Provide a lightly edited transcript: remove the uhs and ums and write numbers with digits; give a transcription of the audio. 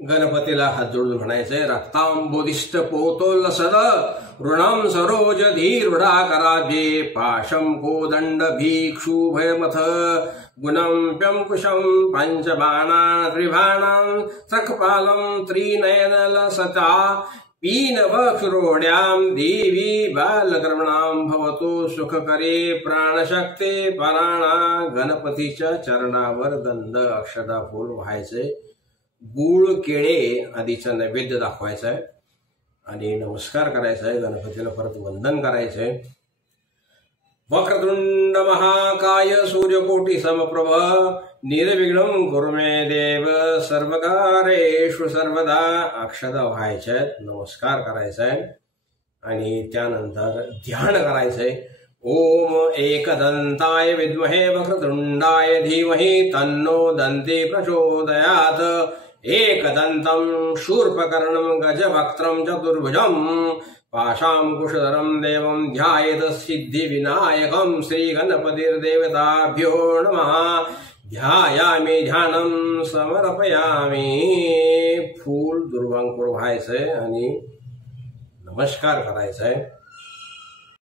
गणपतीला हात जोडून म्हणायचंय, रक्तांबोधिष्ट पोतोल्लसद ऋणम सरोज धीरुढा कराजे पाशम कोदंड भिक्षु भयमथ गुणम प्यंकुशम पंचबाणां त्रिभाणां सकपालं त्रिनयनलसता पीनवक्षुरोड्यां देवी बालकर्मणां भवतो सुखकरे प्राणशक्ते पराणा। गणपतीच्या चरणावर दंड अक्षता फूल व्हायचे, गूळ केळे आदीचा नैवेद्य दाखवायचा आहे आणि नमस्कार करायचा आहे, गणपतीला परत वंदन करायचंय। वक्रतुंड महाकाय सूर्यकोटी समप्रभ निर्विघ्नं कुरु मे देव सर्वकारेषु सर्वदा। अक्षता व्हायच्या आहेत, नमस्कार करायचा आहे आणि त्यानंतर ध्यान करायचंय। ओम एकदंताय विद्महे वक्रतुंडाय धीमहि तन्नो दन्ती प्रचोदयात्। एकदन्तं शूर्पकर्णं गजवक्त्रं चतुर्भुजं पाशांकुशधरं देवं ध्यायेत् सिद्धिविनायकं। श्रीगणपतिर्देवताभ्यो नमः। ध्यायामि ध्यानं समर्पयामि। फूल दुर्वांकुर व्हायचंय आणि नमस्कार करायचा आहे।